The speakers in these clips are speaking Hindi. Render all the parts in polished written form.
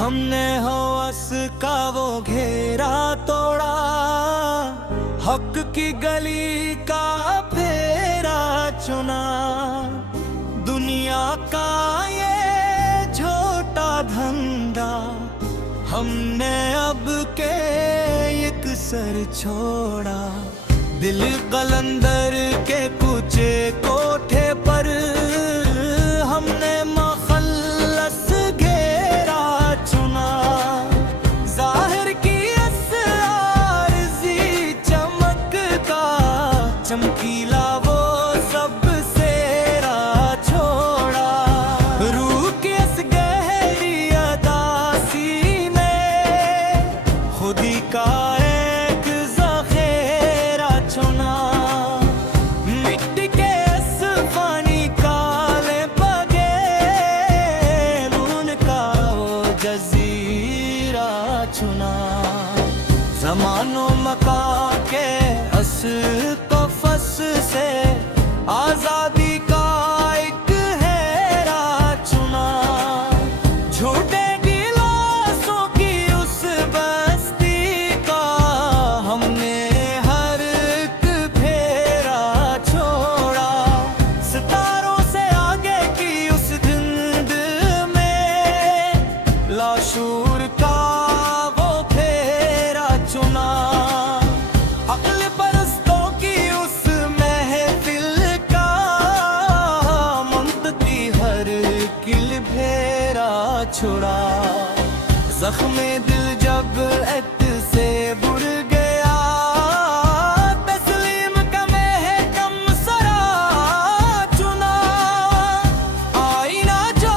हमने हवस का वो घेरा तोड़ा, हक की गली का फेरा चुना। दुनिया का ये छोटा धंधा हमने अब के एक सर छोड़ा। दिल कलंदर के कुचे कोठे पर हमने मखल्लस घेरा चुना। जाहिर की असरारज़ी चमकता चमकीला वो सब सेरा छोड़ा। रूह की इस गहरी अदासी में खुदी का एक ज़ख़ीरा चुना। मिट्टी के इस फ़ानी काले बगैरून का वो जज़ीरा चुना। ज़मानो मका के अस तो फस से आज़ादी का एक हेरा चुना। झूठे गिलासों की उस बस्ती का हमने हर एक फेरा छोड़ा। सितारों से आगे की उस धुंध में लाशूर का वो फेरा चुना। अक्ल परस्तों की उस महफिल का मुंतती हर किल फेरा छुड़ा। जख्मे दिल जब एत से बुर गया, तस्लीम का महकम सरा चुना। आईना जो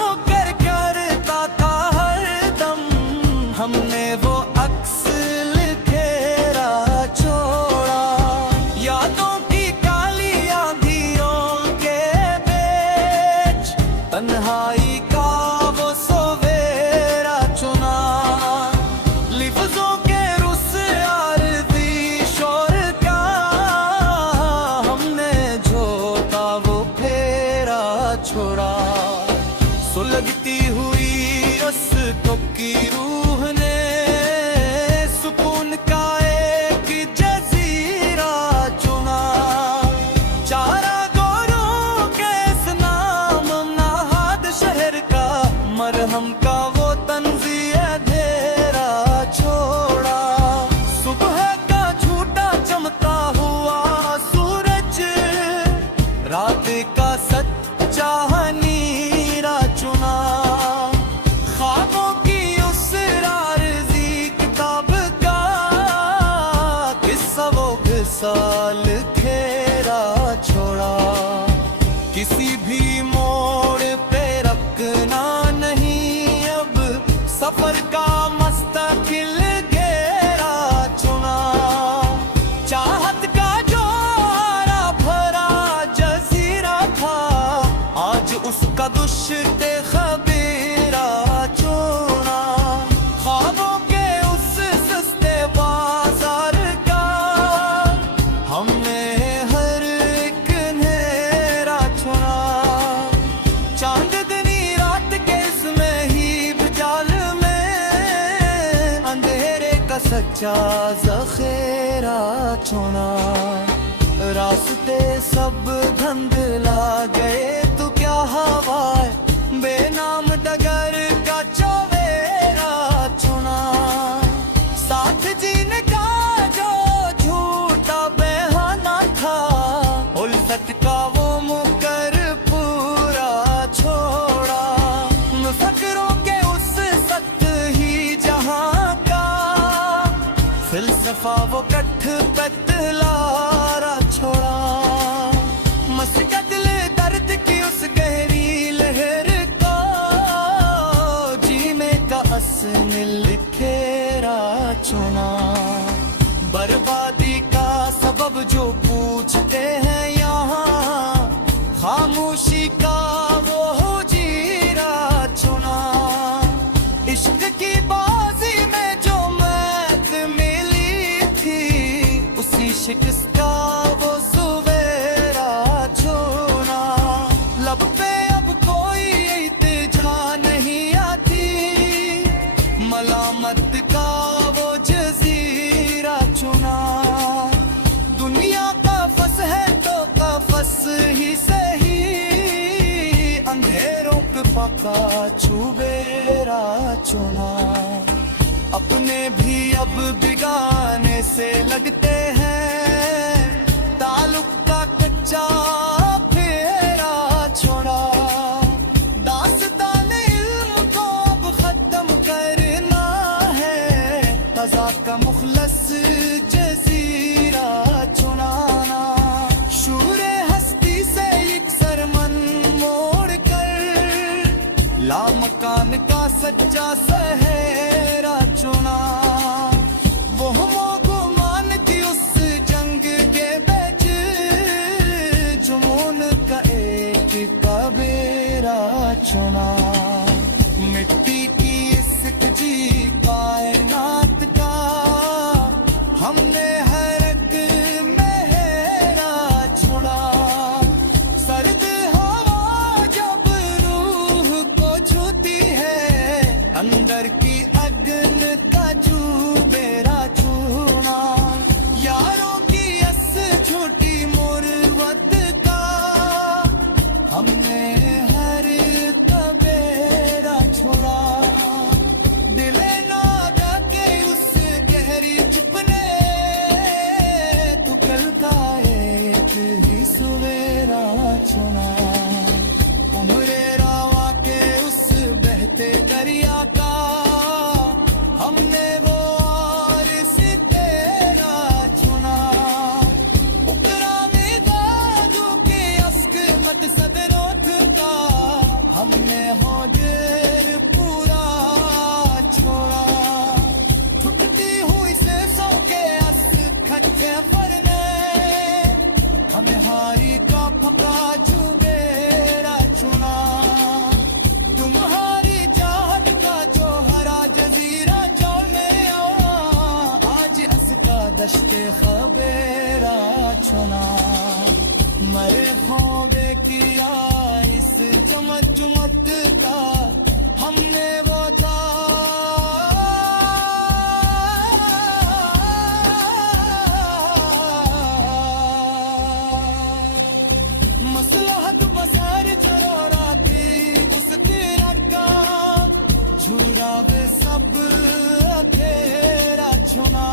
मुकर करता था हर दम, हमने वो अक्स लिखेरा छोड़ा। यादों की काली आंधियों के बीच तन्हाई का वो सवेरा चुना। लिफ्ज़ों के रुस आरज़ी शोर का हमने झोंका वो फेरा छोड़ा। सुलगती हुई उस की रूह ने सुकून का एक जज़ीरा चुना। चारा गोरों के इस नाम नहाद शहर का मरहम का वो तंज़ीह अंधेरा छोड़ा। सुबह का झूठा चमकता हुआ सूरज रात का सच्चा नीरा चुना। ख्वाबों की उस राज़ी किताब का किस्सा वो घिसाल खेरा छोड़ा। किसी भी मोड़ पे रखना नहीं अब सफर का मुस्तकिल घेरा चुना। चाहत का जो हरा भरा जज़ीरा था, आज उसका दुश्ते खबीरा चुना। ख्वाबों के उस सस्ते बाजार का हमने हर एक अंधेरा चुना। चांदनी रात के इसमें ही जाल में अंधेरे का सच्चा ज़ख़ीरा चुना। रास्ते सब धुंधला गए तो क्या हवाए बेनाम डगर का चौबेरा चुना। साथ जीने का जो झूठा बहाना था, उल्फत का वो मुकर पूरा छोड़ा। मुफ़क्किरों के उस सतही जहां का फ़िलसफ़ा वो कठ पतलारा छोड़ा। मस्का दिल दर्द की उस गहरी लहर को जीने का असन लिखेरा चुना। बर्बादी का सबब जो पूछते हैं यहाँ, खामोशी का वो जीरा चुना। इश्क की बाजी में जो मैत मिली थी, उसी शिकस्त का वो सवेरा छोड़ा। लब पे अब कोई इल्तिजा नहीं आती, रहमत का वो जजीरा चुना। दुनिया का फस है तो कफस ही सही, अंधेरों के पका चुबेरा चुना। अपने भी अब बिगाने से लगते हैं, ताल्लुक का कच्चा फेरा छोड़ा। दास्ताने इल्म को अब खत्म करना है, क़ज़ा का मुखलस जज़ीरा चुनाना। शूरे हस्ती से एक सरमन मोड़ कर, लामकान का सच्चा सहेरा चुना। वो गुमान थी उस जंग के बेच, जुनून का एक कबीरा चुना। मिट्टी की इस कच्ची कायनात का हमने हर एक मेहरा छोड़ा। सर्द हवा जब रूह को छूती है, अंदर की अग्न का चुबेरा छूना। यारों की अस छोटी मुर्वत का हमने हर कबेरा छोड़ा। दिले नादा के उस गहरी चुपने, तू कल का एक ही सवेरा चुना। उम्रे रावा के उस बहते दरिया का हमने वो वारिस तेरा चुना। उकरा में दादू के अस्क मत सदरोथ का हमने होजर पूरा छोड़ा। छुटती हुई से सौ के अस खच्चे फरने, हमें हारी का फका चुबेरा चुना। तुम्हारी चाहत का जो हरा जजीरा चौले आज अस का दश्ते खबेरा चुना। मरे खोबे किया इस चमच चुमत का हमने वो था। मसलहत बसर चरोरा की उसकी रक्का, झूरा वे सब तेरा चुना।